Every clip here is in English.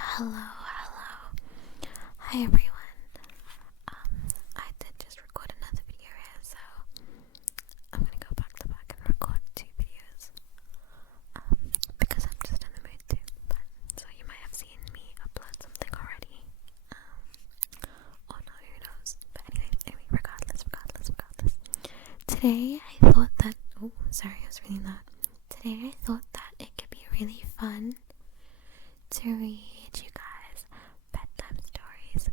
Hello. Hi everyone. I did just record another video here, so I'm gonna go back to back and record 2 videos. Because I'm just in the mood to. So you might have seen me upload something already. Or no, who knows. But anyway, regardless. Today I thought that I was reading that. Today I thought that it could be really fun to read you guys bedtime stories.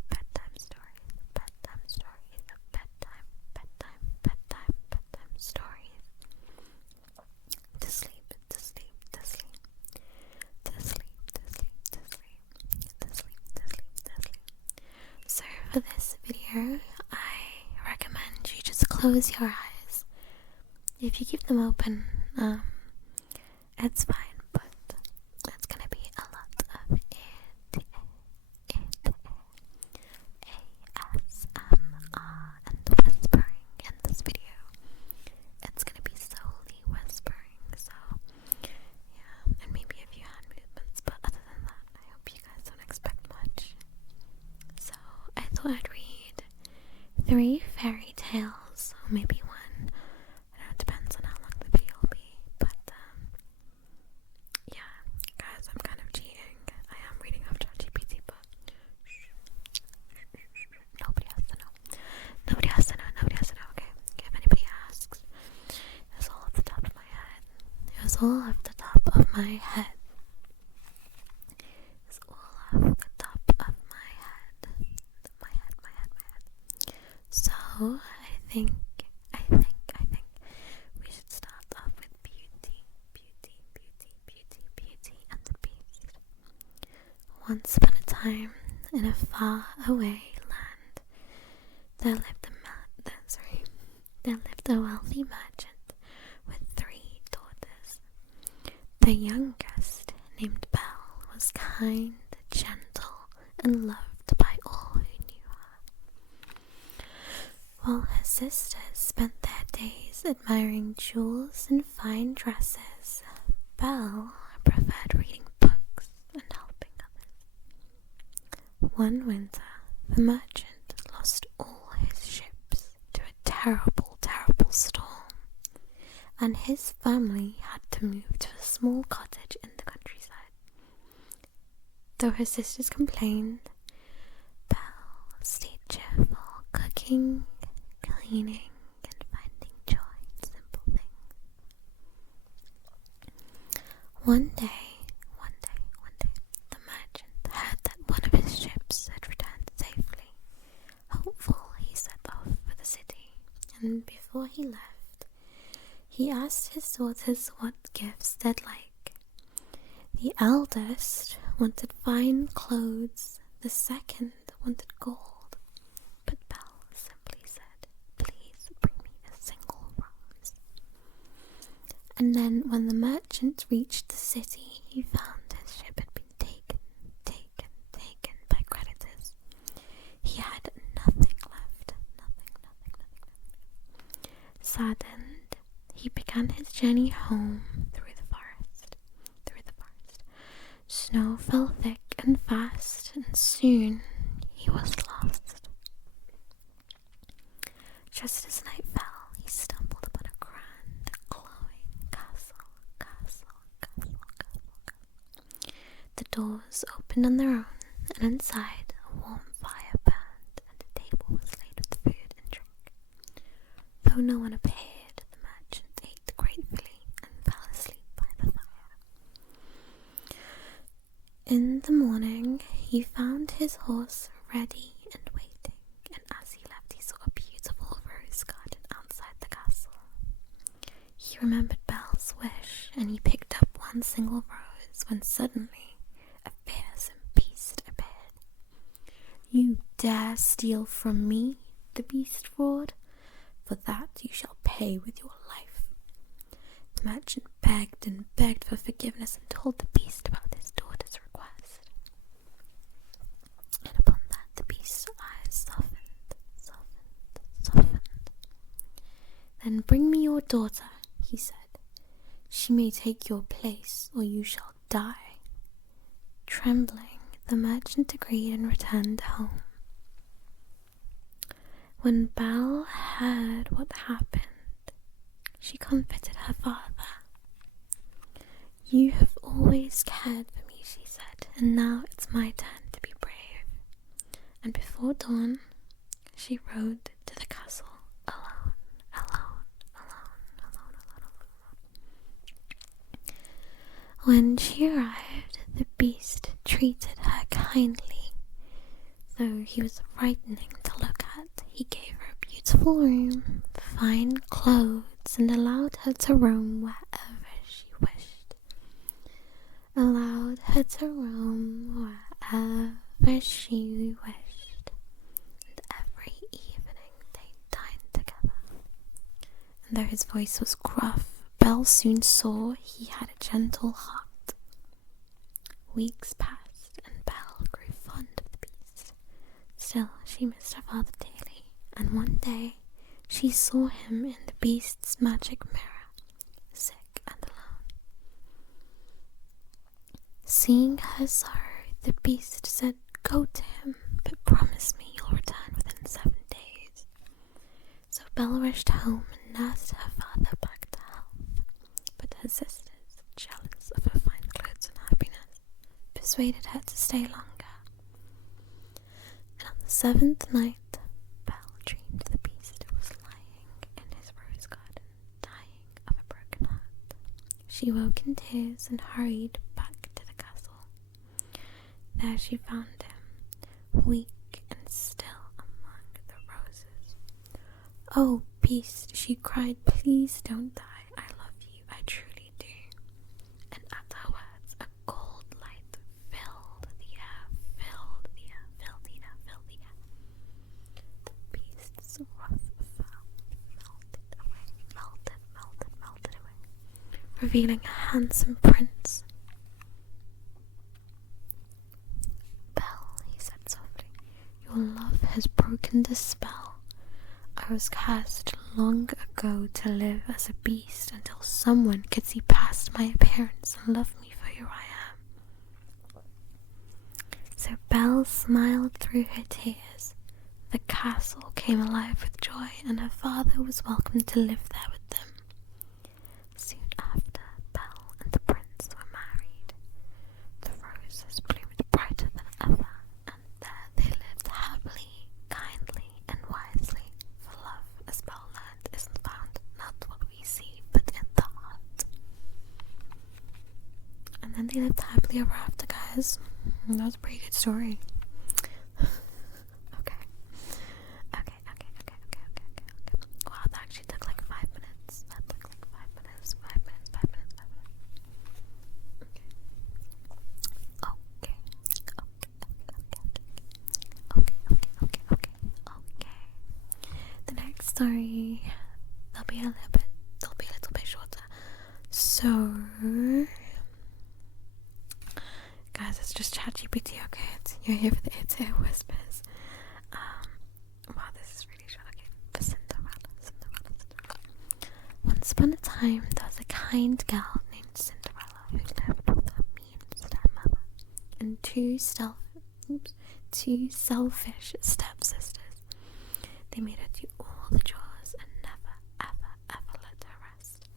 To sleep. So for this video, I recommend you just close your eyes. If you keep them open, it's fine, but it's gonna be a lot of ASMR and whispering in this video. It's gonna be solely whispering, so yeah, and maybe a few hand movements, but other than that, I hope you guys don't expect much. So I thought I'd read 3 fairy tales, or maybe 1. I know it depends on how long the video will be, but yeah, guys, I'm kind of cheating. I am reading off ChatGPT, but nobody has to know. Nobody has to know, okay? If anybody asks, it was all off the top of my head. So, I think we should start off with Beauty and the Beast. Once upon a time, in a far away land, there lived a wealthy merchant with 3 daughters. The youngest, named Belle, was kind, gentle, and loved by all who knew her, while her sisters spent their days admiring jewels and fine dresses. Belle preferred reading books and helping others. One winter, the merchant lost all his ships to a terrible storm, and his family had to move to a small cottage in the countryside. Though her sisters complained, Belle stayed cheerful, cooking, cleaning, and finding joy in simple things. One day, the merchant heard that one of his ships had returned safely. Hopeful, he set off for the city, and before he left, he asked his daughters what gifts they'd like. The eldest wanted fine clothes, the second wanted gold, but Belle simply said, "Please bring me a single rose." And then when the merchant reached the city, he found his ship had been taken by creditors. He had nothing left, nothing. Saddened, he began his journey home through the forest. Snow fell thick and fast, and soon he was lost. Just as night fell, he stumbled upon a grand, glowing castle. The doors opened on their own, and inside a warm fire burned, and a table was laid with food and drink. Though no one appeared, the merchant ate gratefully and fell asleep by the fire. In the morning, he found his horse ready and waiting, and as he left, he saw a beautiful rose garden outside the castle. He remembered Belle's wish, and he picked up one single rose when suddenly a fearsome beast appeared. "You dare steal from me?" the beast roared. "For that you shall pay with your life." The merchant begged for forgiveness and told the beast about his daughter's request. And upon that, the beast's eyes softened. "Then bring me your daughter," he said. "She may take your place, or you shall die." Trembling, the merchant agreed and returned home. When Belle heard what happened, she comforted her father. "You have always cared for me," she said, "and now it's my turn to be brave." And before dawn, she rode to the castle alone. When she arrived, the beast treated her kindly. Though he was frightening to look at, he gave her a beautiful room, fine clothes, and allowed her to roam wherever she wished. And every evening they dined together. And though his voice was gruff, Belle soon saw he had a gentle heart. Weeks passed, and Belle grew fond of the beast. Still, she missed her father dearly, and one day she saw him in the beast's magic mirror, sick and alone. Seeing her sorrow, the beast said, "Go to him, but promise me you'll return within 7 days." So Belle rushed home and nursed her father back to health. But her sisters, jealous of her fine clothes and happiness, persuaded her to stay longer. And on the 7th night, Belle dreamed the beast was lying in his rose garden, dying of a broken heart. She woke in tears and hurried back to the castle. There she found him, weak and still among the roses. "Oh, beast," she cried, "please don't die. I love you, I truly do." And at her words, a cold light filled the air. The beast's wrath melted away, revealing a handsome prince. "Belle," he said softly, "your love has broken the spell. I was cast long ago to live as a beast until someone could see past my appearance and love me for who I am." So Belle smiled through her tears. The castle came alive with joy, and her father was welcome to live there with them. Soon after, Belle and the prince were married. The roses bloomed brighter than ever, and there they lived happily, kindly, and wisely. For love, as Belle learned, isn't found not what we see, but in the heart. And then they lived happily ever after, guys. And that was a pretty good story. Okay. Wow, that actually took like 5 minutes. Okay. The next story, they'll be a little bit shorter. So, guys, it's just ChatGPT, okay? You're here for the ear whispers. Wow, this is really short. Okay, for Cinderella. Once upon a time, there was a kind girl named Cinderella who lived with her mean stepmother and two selfish stepsisters. They made her do all the chores and never, ever let her rest.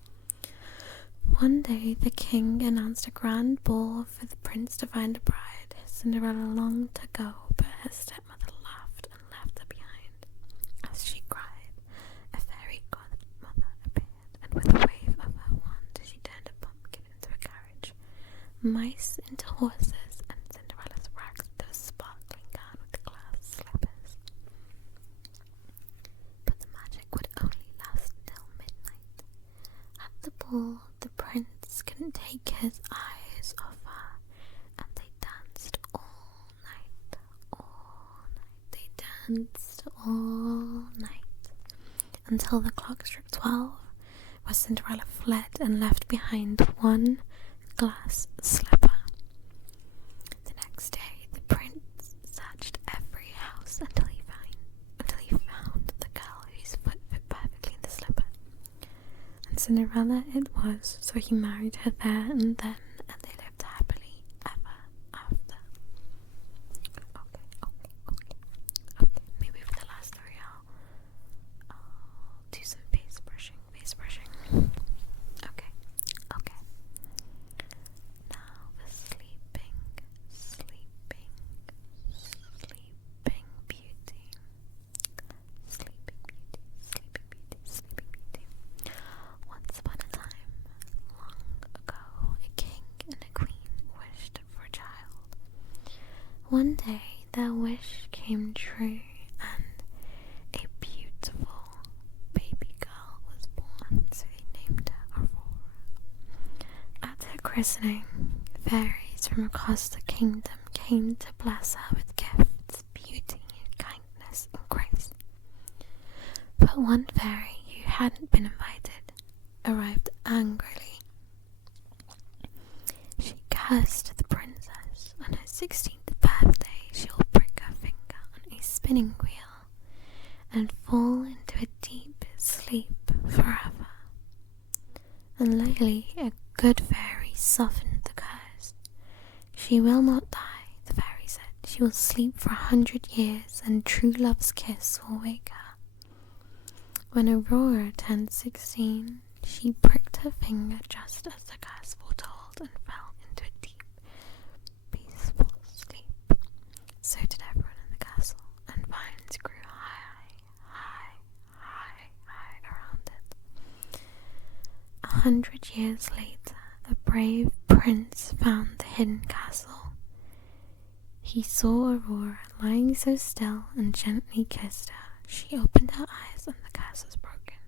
One day, the king announced a grand ball for the prince to find a bride. Cinderella longed to go, but her stepmother laughed and left her behind. As she cried, a fairy godmother appeared, and with a wave of her wand, she turned a pumpkin into a carriage, mice into horses, and Cinderella's rags into a sparkling gown with glass slippers. But the magic would only last until midnight. At the ball, the prince couldn't take his eyes off her, and they danced all night. They danced all night until the clock struck 12, where Cinderella fled and left behind one glass slipper. The next day, the prince searched every house until he found the girl whose foot fit perfectly in the slipper. And Cinderella it was, so he married her there and then, and they lived happily ever after. One day their wish came true and a beautiful baby girl was born, so they named her Aurora. At her christening, fairies from across the kingdom came to bless her with gifts, beauty, kindness, and grace. But one fairy who hadn't been invited arrived angrily. She cursed the princess. On her 16th birthday, she will break her finger on a spinning wheel and fall into a deep sleep forever. And Lily, a good fairy, softened the curse. She will not die, the fairy said. She will sleep for 100 years, and true love's kiss will wake her. When Aurora turned 16, she pricked her finger just as the curse foretold and fell into a deep, peaceful sleep. So did everyone in the castle, and vines grew high around it. 100 years later, the brave prince found the hidden castle. He saw Aurora lying so still and gently kissed her. She opened her eyes and the castle was broken.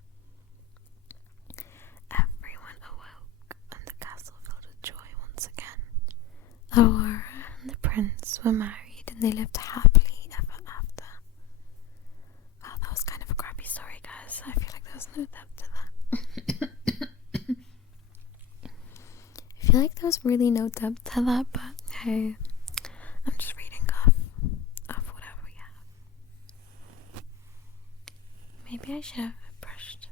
Everyone awoke and the castle filled with joy once again. Aurora and the prince were married and they lived happily ever after. Wow, that was kind of a crappy story, guys. I feel like there was no depth to that. I feel like there was really no depth to that, but hey, I'm just reading off whatever we have. Maybe I should have brushed